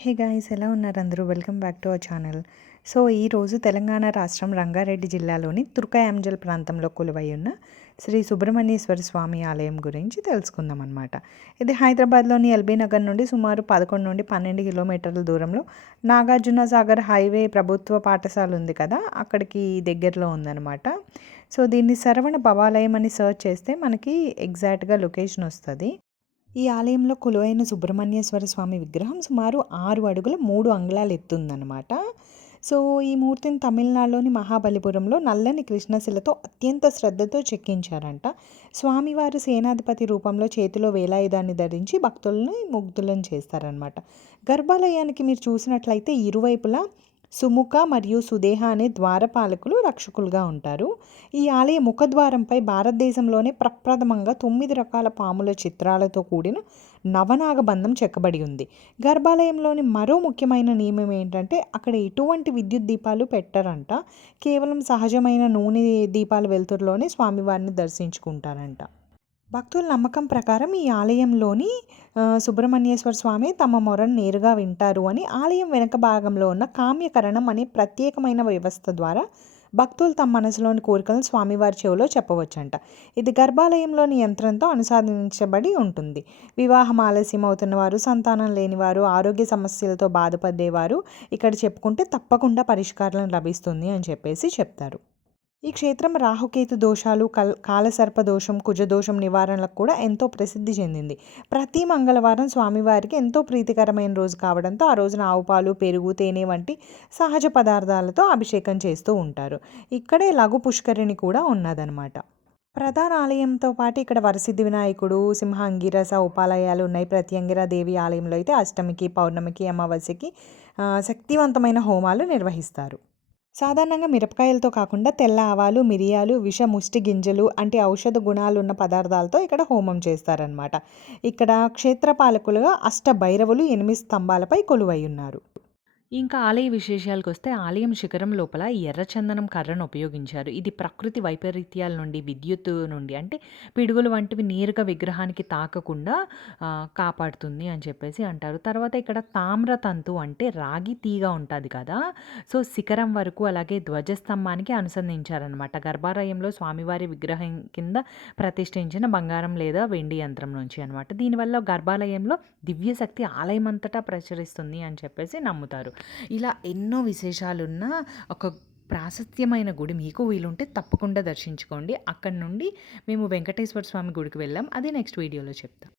Hey guys, ఎలా ఉన్నారు అందరూ? Welcome back to our channel. So ఈరోజు తెలంగాణ రాష్ట్రం రంగారెడ్డి జిల్లాలోని తుర్కయాంజల్ ప్రాంతంలో కొలువై ఉన్న శ్రీ సుబ్రహ్మణ్యేశ్వర స్వామి ఆలయం గురించి తెలుసుకుందాం అనమాట. ఇది హైదరాబాద్లోని ఎల్బీ నగర్ నుండి సుమారు 11 నుండి 12 కిలోమీటర్ల దూరంలో నాగార్జున సాగర్ హైవే ప్రభుత్వ పాఠశాల ఉంది కదా, అక్కడికి దగ్గరలో ఉందన్నమాట. సో దీన్ని శరవణ భవాలయం అని సెర్చ్ చేస్తే మనకి ఎగ్జాక్ట్గా లొకేషన్ వస్తుంది. ఈ ఆలయంలో కొలువైన సుబ్రహ్మణ్యేశ్వర స్వామి విగ్రహం సుమారు 6 అడుగుల 3 అంగుళాలు ఎత్తుందనమాట. సో ఈ మూర్తిని తమిళనాడులోని మహాబలిపురంలో నల్లని కృష్ణశిలతో అత్యంత శ్రద్ధతో చెక్కించారంట. స్వామివారు సేనాధిపతి రూపంలో చేతిలో వేలాయుధాన్ని ధరించి భక్తుల్ని ముగ్ధులను చేస్తారనమాట. గర్భాలయానికి మీరు చూసినట్లయితే ఇరువైపులా సుముఖ మరియు సుదేహ అనే ద్వారపాలకులు రక్షకులుగా ఉంటారు. ఈ ఆలయ ముఖద్వారంపై భారతదేశంలోనే ప్రప్రథమంగా 9 రకాల పాముల చిత్రాలతో కూడిన నవనాగబంధం చెక్కబడి ఉంది. గర్భాలయంలోని మరో ముఖ్యమైన నియమం ఏంటంటే అక్కడ ఎటువంటి విద్యుత్ దీపాలు పెట్టరంట. కేవలం సహజమైన నూనె దీపాల వెలుతురులోనే స్వామివారిని దర్శించుకుంటారంట. భక్తుల నమ్మకం ప్రకారం ఈ ఆలయంలోని సుబ్రహ్మణ్యేశ్వర స్వామి తమ మొరను నేరుగా వింటారు అని ఆలయం వెనక భాగంలో ఉన్న కామ్యకరణం అనే ప్రత్యేకమైన వ్యవస్థ ద్వారా భక్తులు తమ మనసులోని కోరికలను స్వామివారి చెవిలో చెప్పవచ్చంట. ఇది గర్భాలయంలోని యంత్రంతో అనుసంధానించబడి ఉంటుంది. వివాహం ఆలస్యం అవుతున్న వారు, సంతానం లేనివారు, ఆరోగ్య సమస్యలతో బాధపడేవారు ఇక్కడ చెప్పుకుంటే తప్పకుండా పరిష్కారం లభిస్తుంది అని చెప్పేసి చెప్తారు. ఈ క్షేత్రం రాహుకేతు దోషాలు, కాలసర్ప దోషం, కుజదోషం నివారణలకు కూడా ఎంతో ప్రసిద్ధి చెందింది. ప్రతి మంగళవారం స్వామివారికి ఎంతో ప్రీతికరమైన రోజు కావడంతో ఆ రోజున ఆవు పాలు, పెరుగు, తేనె వంటి సహజ పదార్థాలతో అభిషేకం చేస్తూ ఉంటారు. ఇక్కడే లఘు పుష్కరిణి కూడా ఉన్నదనమాట. ప్రధాన ఆలయంతో పాటు ఇక్కడ వరసిద్ధి వినాయకుడు, సింహంగిరస ఉపాలయాలు ఉన్నాయి. ప్రత్యంగిర దేవి ఆలయంలో అయితే అష్టమికి, పౌర్ణమికి, అమావాస్యకి శక్తివంతమైన హోమాలు నిర్వహిస్తారు. సాధారణంగా మిరపకాయలతో కాకుండా తెల్ల ఆవాలు, మిరియాలు, విష ముష్టి గింజలు అంటే ఔషధ గుణాలున్న పదార్థాలతో ఇక్కడ హోమం చేస్తారనమాట. ఇక్కడ క్షేత్రపాలకులుగా భైరవులు 8 స్తంభాలపై కొలువై ఉన్నారు. ఇంకా ఆలయ విశేషాలకొస్తే ఆలయం శిఖరం లోపల ఎర్రచందనం కర్రను ఉపయోగించారు. ఇది ప్రకృతి వైపరీత్యాల నుండి, విద్యుత్తు నుండి అంటే పిడుగులు వంటివి నేరుగా విగ్రహానికి తాకకుండా కాపాడుతుంది అని చెప్పేసి అంటారు. తర్వాత ఇక్కడ తామ్రతంతు అంటే రాగి తీగ ఉంటుంది కదా, సో శిఖరం వరకు అలాగే ధ్వజస్తంభానికి అనుసంధించారనమాట. గర్భాలయంలో స్వామివారి విగ్రహం కింద ప్రతిష్ఠించిన బంగారం లేదా వెండి యంత్రం నుంచి అనమాట. దీనివల్ల గర్భాలయంలో దివ్యశక్తి ఆలయం అంతటా ప్రచురిస్తుంది అని చెప్పేసి నమ్ముతారు. ఇలా ఎన్నో విశేషాలున్న ఒక ప్రాశస్త్యమైన గుడి మీకు వీలుంటే తప్పకుండా దర్శించుకోండి. అక్కడి నుండి మేము వెంకటేశ్వర స్వామి గుడికి వెళ్ళాం. అది నెక్స్ట్ వీడియోలో చెప్తాం.